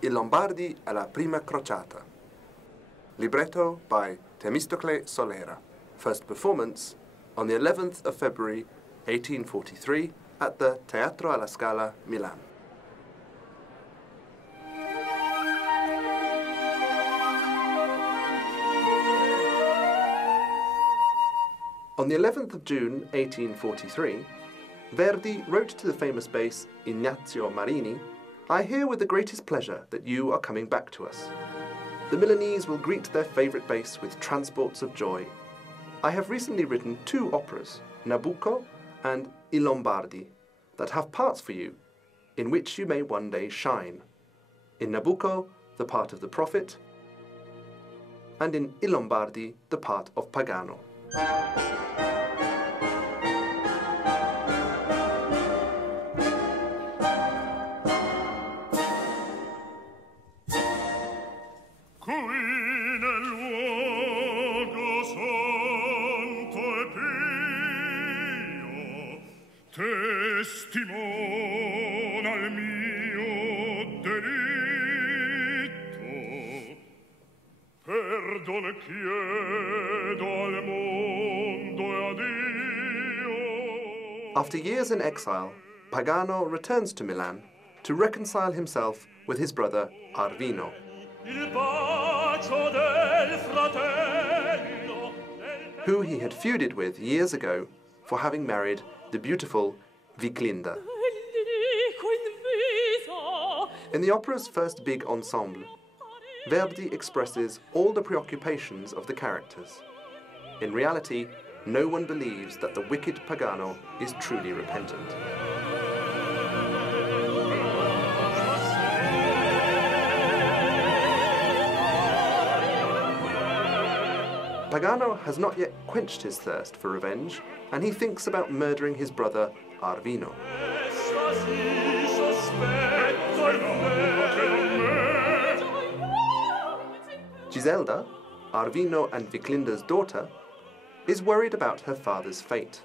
I Lombardi alla prima crociata. Libretto by Temistocle Solera. First performance on the 11th of February 1843 at the Teatro alla Scala, Milan. On the 11th of June 1843, Verdi wrote to the famous bass Ignazio Marini, "I hear with the greatest pleasure that you are coming back to us. The Milanese will greet their favourite bass with transports of joy. I have recently written 2 operas, Nabucco and I Lombardi, that have parts for you, in which you may one day shine. In Nabucco, the part of the prophet, and in I Lombardi, the part of Pagano." Testimona al mio delitto, perdono chiedo al mondo e a Dio. After years in exile, Pagano returns to Milan to reconcile himself with his brother Arvino. Il bacio del fratello, who he had feuded with years ago for having married the beautiful Viclinda. In the opera's first big ensemble, Verdi expresses all the preoccupations of the characters. In reality, no one believes that the wicked Pagano is truly repentant. Pagano has not yet quenched his thirst for revenge, and he thinks about murdering his brother Arvino. Giselda, Arvino and Viclinda's daughter, is worried about her father's fate.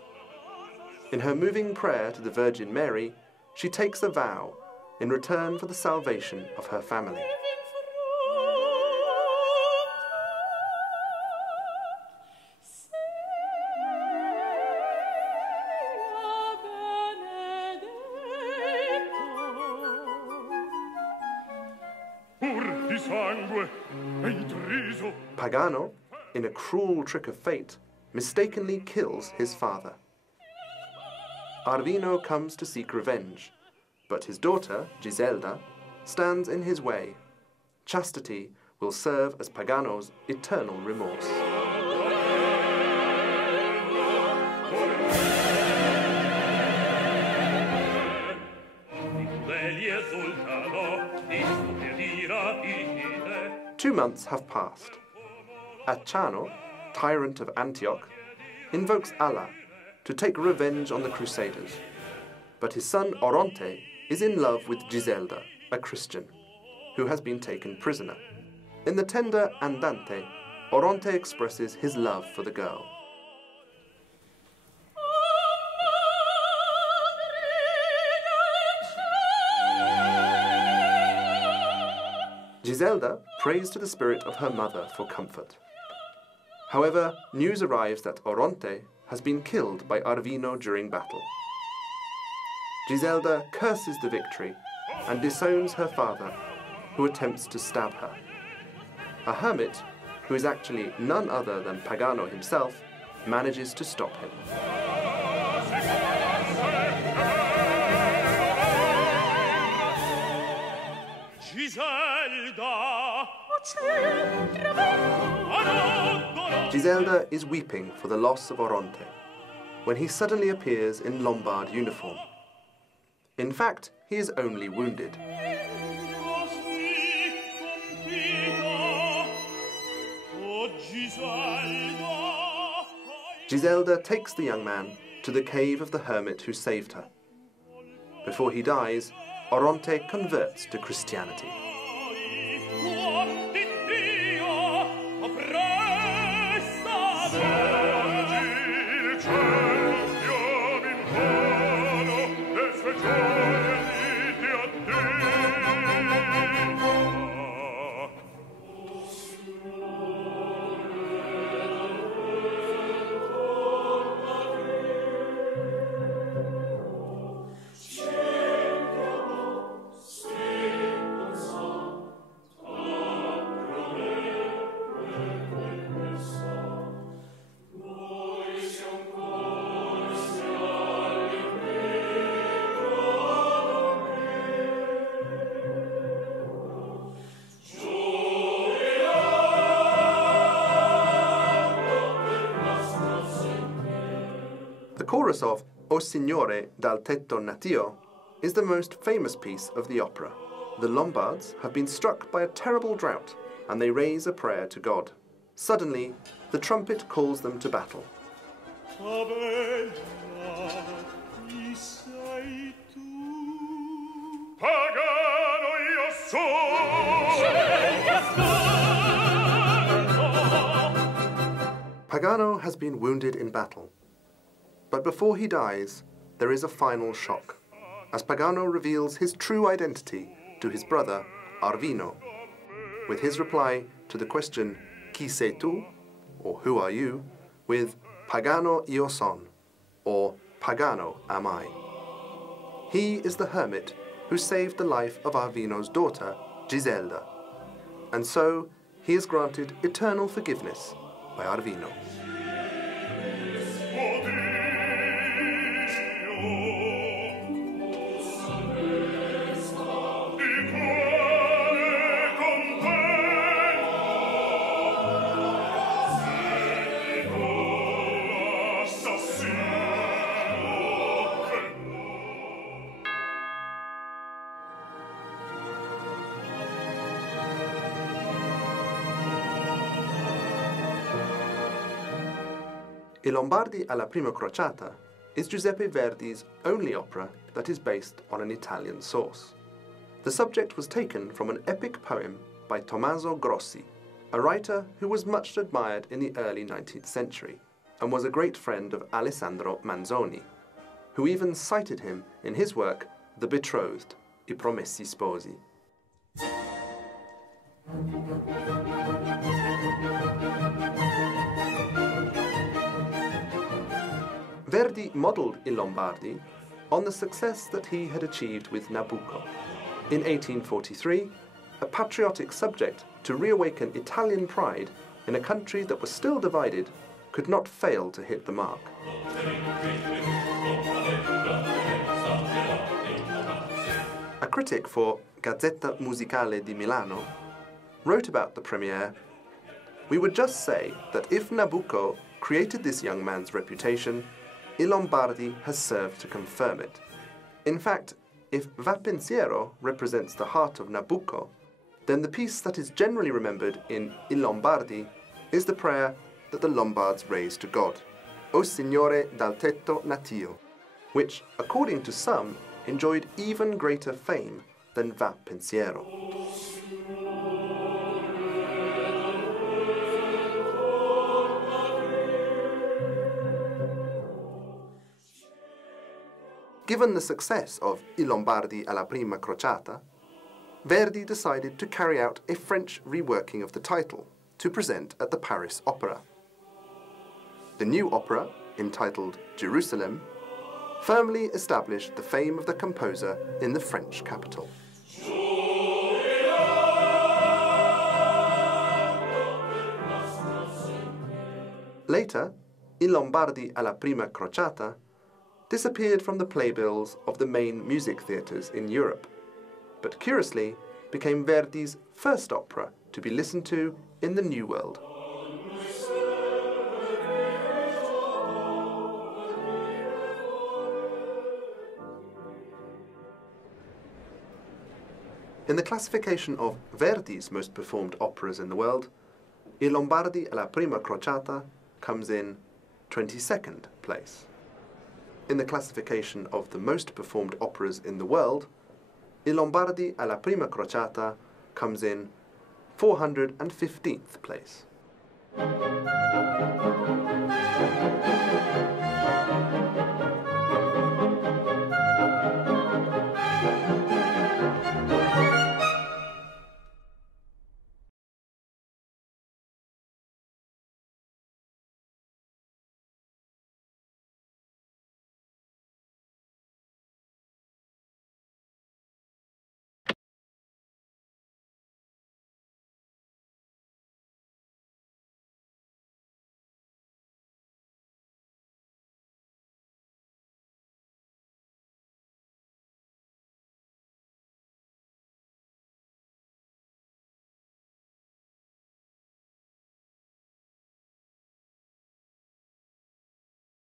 In her moving prayer to the Virgin Mary, she takes a vow in return for the salvation of her family. Pagano, in a cruel trick of fate, mistakenly kills his father. Arvino comes to seek revenge, but his daughter, Giselda, stands in his way. Chastity will serve as Pagano's eternal remorse. Two months have passed. Acciano, tyrant of Antioch, invokes Allah to take revenge on the Crusaders. But his son Oronte is in love with Giselda, a Christian, who has been taken prisoner. In the tender Andante, Oronte expresses his love for the girl. Giselda prays to the spirit of her mother for comfort. However, news arrives that Oronte has been killed by Arvino during battle. Giselda curses the victory and disowns her father, who attempts to stab her. A hermit, who is actually none other than Pagano himself, manages to stop him. Giselda is weeping for the loss of Oronte when he suddenly appears in Lombard uniform. In fact, he is only wounded. Giselda takes the young man to the cave of the hermit who saved her. Before he dies, Oronte converts to Christianity. The chorus of O Signore dal tetto natio is the most famous piece of the opera. The Lombards have been struck by a terrible drought, and they raise a prayer to God. Suddenly, the trumpet calls them to battle. Pagano has been wounded in battle. But before he dies, there is a final shock, as Pagano reveals his true identity to his brother, Arvino, with his reply to the question, Chi sei tu? Or who are you? With Pagano io son, or Pagano am I. He is the hermit who saved the life of Arvino's daughter, Giselda, and so he is granted eternal forgiveness by Arvino. I Lombardi alla prima crociata is Giuseppe Verdi's only opera that is based on an Italian source. The subject was taken from an epic poem by Tommaso Grossi, a writer who was much admired in the early 19th century and was a great friend of Alessandro Manzoni, who even cited him in his work The Betrothed, I Promessi Sposi. Verdi modelled I Lombardi on the success that he had achieved with Nabucco. In 1843, a patriotic subject to reawaken Italian pride in a country that was still divided could not fail to hit the mark. A critic for Gazzetta Musicale di Milano wrote about the premiere, "We would just say that if Nabucco created this young man's reputation, I Lombardi has served to confirm it. In fact, if Va Pensiero represents the heart of Nabucco, then the piece that is generally remembered in I Lombardi is the prayer that the Lombards raised to God, O Signore dal tetto natio, which, according to some, enjoyed even greater fame than Va Pensiero." Given the success of I Lombardi alla prima crociata, Verdi decided to carry out a French reworking of the title to present at the Paris Opera. The new opera, entitled Jerusalem, firmly established the fame of the composer in the French capital. Later, I Lombardi alla prima crociata disappeared from the playbills of the main music theatres in Europe, but curiously became Verdi's first opera to be listened to in the New World. In the classification of Verdi's most performed operas in the world, I Lombardi alla prima crociata comes in 22nd place. In the classification of the most performed operas in the world, I Lombardi alla prima crociata comes in 415th place.